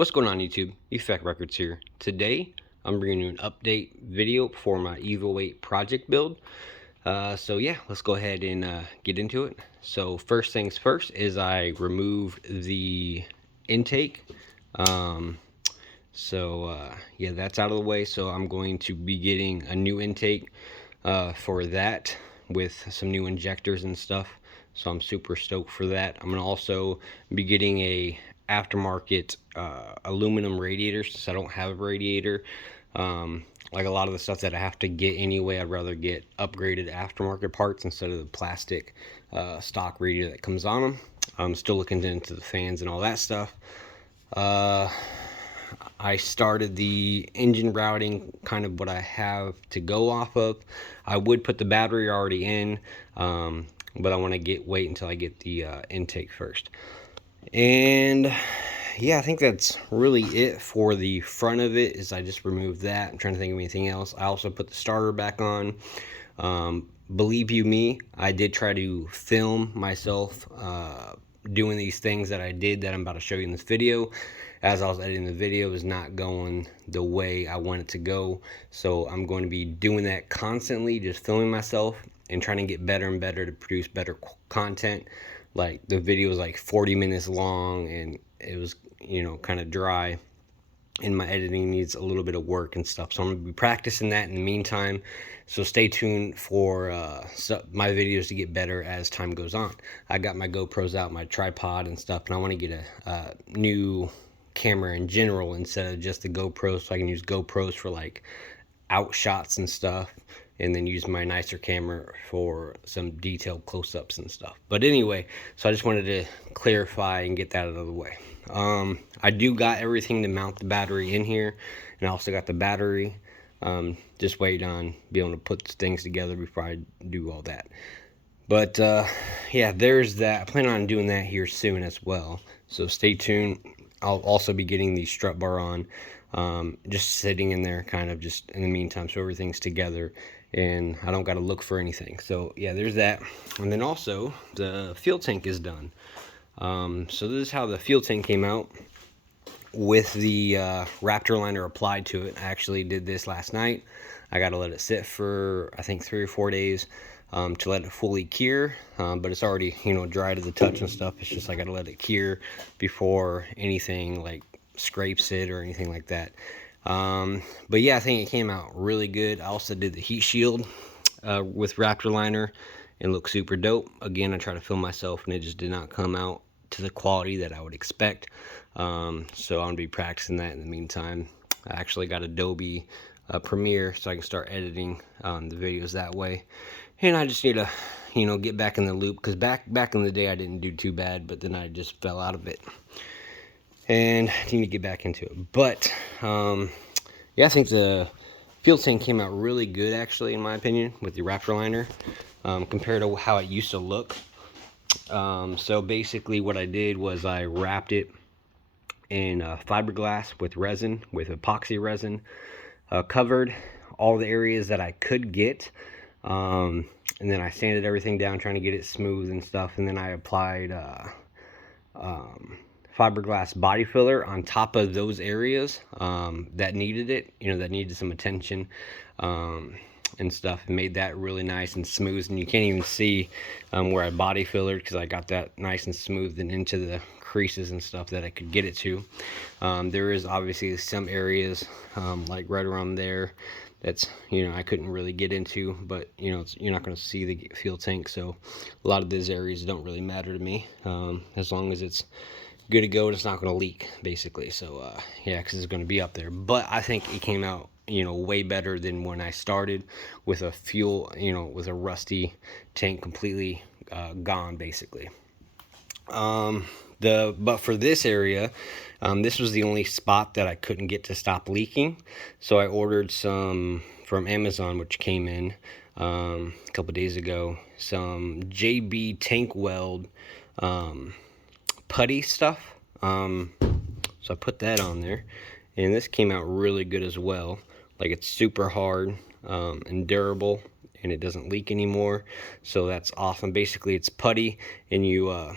What's going on YouTube? Effect Records here. Today I'm bringing you an update video for my EVO 8 project build. So yeah, let's go ahead and get into it. So first things first is I removed the intake. Yeah, that's out of the way. So I'm going to be getting a new intake for that with some new injectors and stuff. So I'm super stoked for that. I'm gonna also be getting a aftermarket aluminum radiator since I don't have a radiator. Like a lot of the stuff that I have to get anyway, I'd rather get upgraded aftermarket parts instead of the plastic stock radiator that comes on them. I'm still looking into the fans and all that stuff. I started the engine routing, kind of what I have to go off of. I would put the battery already in, but I want to wait until I get the intake first. And yeah, I think that's really it for the front of it. Is I just removed that. I'm trying to think of anything else. I also put the starter back on. Believe you me, I did try to film myself doing these things that I did that I'm about to show you in this video. As I was editing the video, it was not going the way I want it to go. So I'm going to be doing that constantly, just filming myself and trying to get better and better to produce better content. Like the video was like 40 minutes long and it was, you know, kind of dry, and my editing needs a little bit of work and stuff. So I'm gonna be practicing that in the meantime. So stay tuned for my videos to get better as time goes on. I got my GoPros out, my tripod and stuff, and I want to get a new camera in general instead of just the GoPro, so I can use GoPros for like out shots and stuff, and then use my nicer camera for some detailed close-ups and stuff. But anyway, so I just wanted to clarify and get that out of the way. I do got everything to mount the battery in here, and I also got the battery. Just wait on being able to put things together before I do all that. But yeah, there's that. I plan on doing that here soon as well, so stay tuned. I'll also be getting the strut bar on, just sitting in there kind of just in the meantime, so everything's together and I don't got to look for anything. So yeah, there's that. And then also the fuel tank is done. So this is how the fuel tank came out with the Raptor Liner applied to it. I actually did this last night. I got to let it sit for I think 3 or 4 days to let it fully cure, but it's already, you know, dry to the touch and stuff. It's just I got to let it cure before anything like scrapes it or anything like that. But yeah, I think it came out really good. I also did the heat shield with Raptor Liner and looked super dope. Again, I tried to film myself and it just did not come out to the quality that I would expect. So I'm gonna be practicing that in the meantime. I actually got Adobe Premiere so I can start editing the videos that way. And I just need to, you know, get back in the loop, because back in the day I didn't do too bad, but then I just fell out of it. And I need to get back into it. But yeah, I think the fuel tank came out really good, actually, in my opinion, with the Raptor Liner, compared to how it used to look. So basically what I did was I wrapped it in fiberglass with resin, with epoxy resin, covered all the areas that I could get, and then I sanded everything down trying to get it smooth and stuff, and then I applied fiberglass body filler on top of those areas that needed it, you know, that needed some attention and stuff, and made that really nice and smooth. And you can't even see where I body fillered, because I got that nice and smooth and into the creases and stuff that I could get it to. There is obviously some areas like right around there that's, you know, I couldn't really get into, but you know, you're not going to see the fuel tank, so a lot of these areas don't really matter to me, as long as it's good to go and it's not going to leak, basically. So yeah, because it's going to be up there. But I think it came out, you know, way better than when I started with a fuel, you know, with a rusty tank completely gone, basically. But for this area, this was the only spot that I couldn't get to stop leaking, so I ordered some from Amazon, which came in a couple days ago, some JB tank weld putty stuff. So I put that on there, and this came out really good as well. Like, it's super hard and durable, and it doesn't leak anymore, so that's awesome. Basically it's putty, and you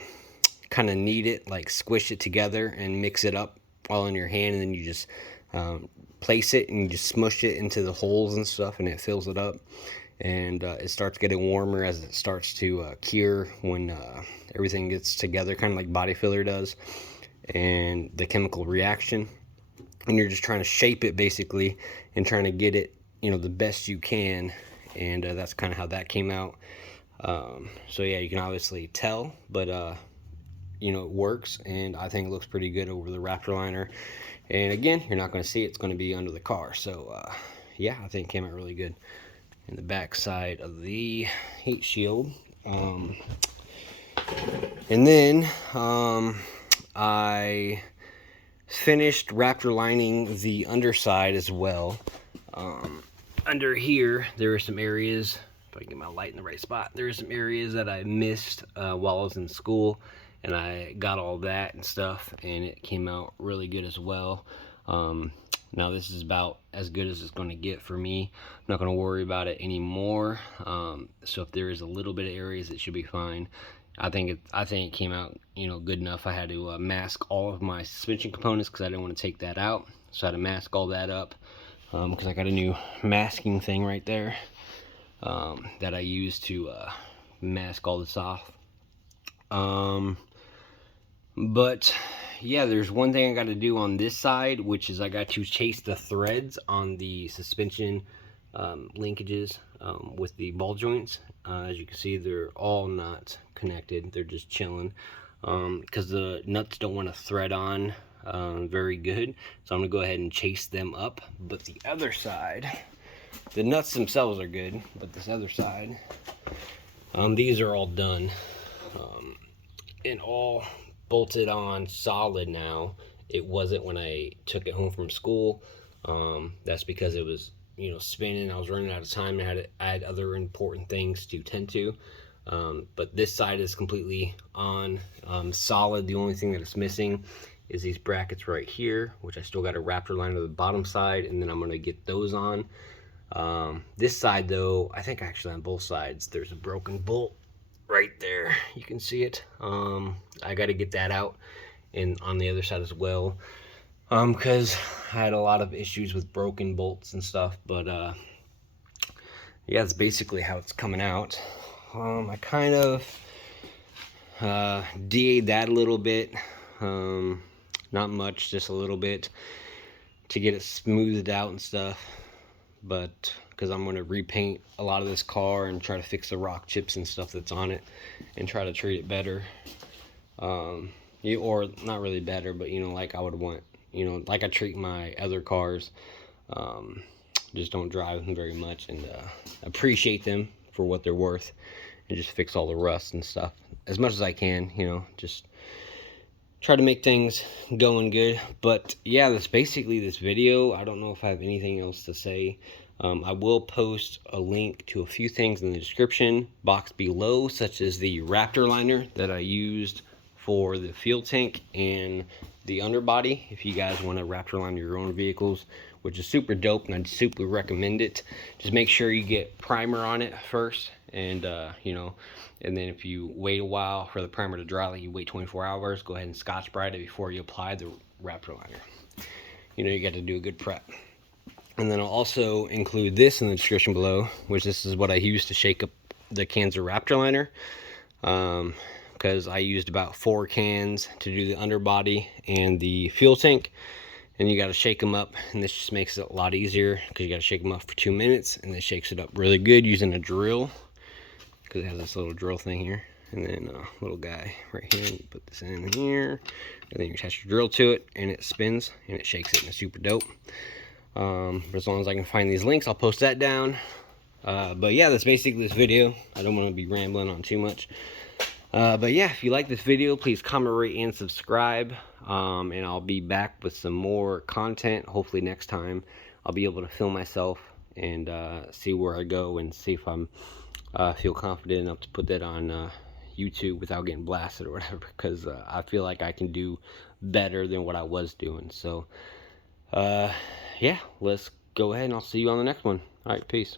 kind of knead it, like squish it together and mix it up all in your hand, and then you just place it and you just smush it into the holes and stuff, and it fills it up. And it starts getting warmer as it starts to cure when everything gets together, kind of like body filler does, and the chemical reaction. And you're just trying to shape it basically and trying to get it, the best you can. And that's kind of how that came out. So yeah, you can obviously tell, but it works, and I think it looks pretty good over the Raptor Liner. And again, you're not going to see it. It's going to be under the car. So yeah, I think it came out really good. In the back side of the heat shield. And then I finished Raptor lining the underside as well. Under here, there are some areas, if I can get my light in the right spot, there are some areas that I missed while I was in school, and I got all that and stuff, and it came out really good as well. Now this is about as good as it's going to get for me. I'm not going to worry about it anymore. So if there is a little bit of areas, it should be fine. I think it came out good enough. I had to mask all of my suspension components because I didn't want to take that out. So I had to mask all that up because I got a new masking thing right there that I use to mask all this off. But yeah, there's one thing I got to do on this side, which is I got to chase the threads on the suspension linkages with the ball joints. As you can see, they're all not connected. They're just chilling because the nuts don't want to thread on very good. So I'm going to go ahead and chase them up. But the other side, the nuts themselves are good, but this other side, these are all done and all bolted on solid now. It wasn't when I took it home from school. That's because it was spinning. I was running out of time and I had other important things to tend to. But this side is completely on solid. The only thing that is missing is these brackets right here, which I still got a Raptor Liner the bottom side, and then I'm going to get those on. This side though, I think actually on both sides there's a broken bolt right there. You can see it. I got to get that out, and on the other side as well, because I had a lot of issues with broken bolts and stuff. But yeah, that's basically how it's coming out. I kind of DA'd that a little bit, not much, just a little bit to get it smoothed out and stuff, but because I'm going to repaint a lot of this car and try to fix the rock chips and stuff that's on it and try to treat it better, or not really better, but like I would want, like I treat my other cars. Just don't drive them very much and appreciate them for what they're worth, and just fix all the rust and stuff as much as I can, just try to make things going good. But yeah, that's basically this video. I don't know if I have anything else to say. I will post a link to a few things in the description box below, such as the Raptor Liner that I used for the fuel tank and the underbody, if you guys want to Raptor Liner your own vehicles, which is super dope, and I'd super recommend it. Just make sure you get primer on it first, and and then if you wait a while for the primer to dry, like you wait 24 hours, go ahead and Scotch-Brite it before you apply the Raptor Liner. You got to do a good prep. And then I'll also include this in the description below, which this is what I used to shake up the cans of Raptor Liner, because I used about 4 cans to do the underbody and the fuel tank. And you got to shake them up, and this just makes it a lot easier because you got to shake them up for 2 minutes, and this shakes it up really good using a drill, because it has this little drill thing here, and then a little guy right here. You put this in here, and then you attach your drill to it, and it spins and it shakes it, and it's super dope. But as long as I can find these links, I'll post that down. But yeah, that's basically this video. I don't want to be rambling on too much. But yeah, if you like this video, please comment, rate, and subscribe. And I'll be back with some more content. Hopefully next time I'll be able to film myself and see where I go, and see if I'm feel confident enough to put that on YouTube without getting blasted or whatever, because I feel like I can do better than what I was doing. So yeah, let's go ahead, and I'll see you on the next one. All right, peace.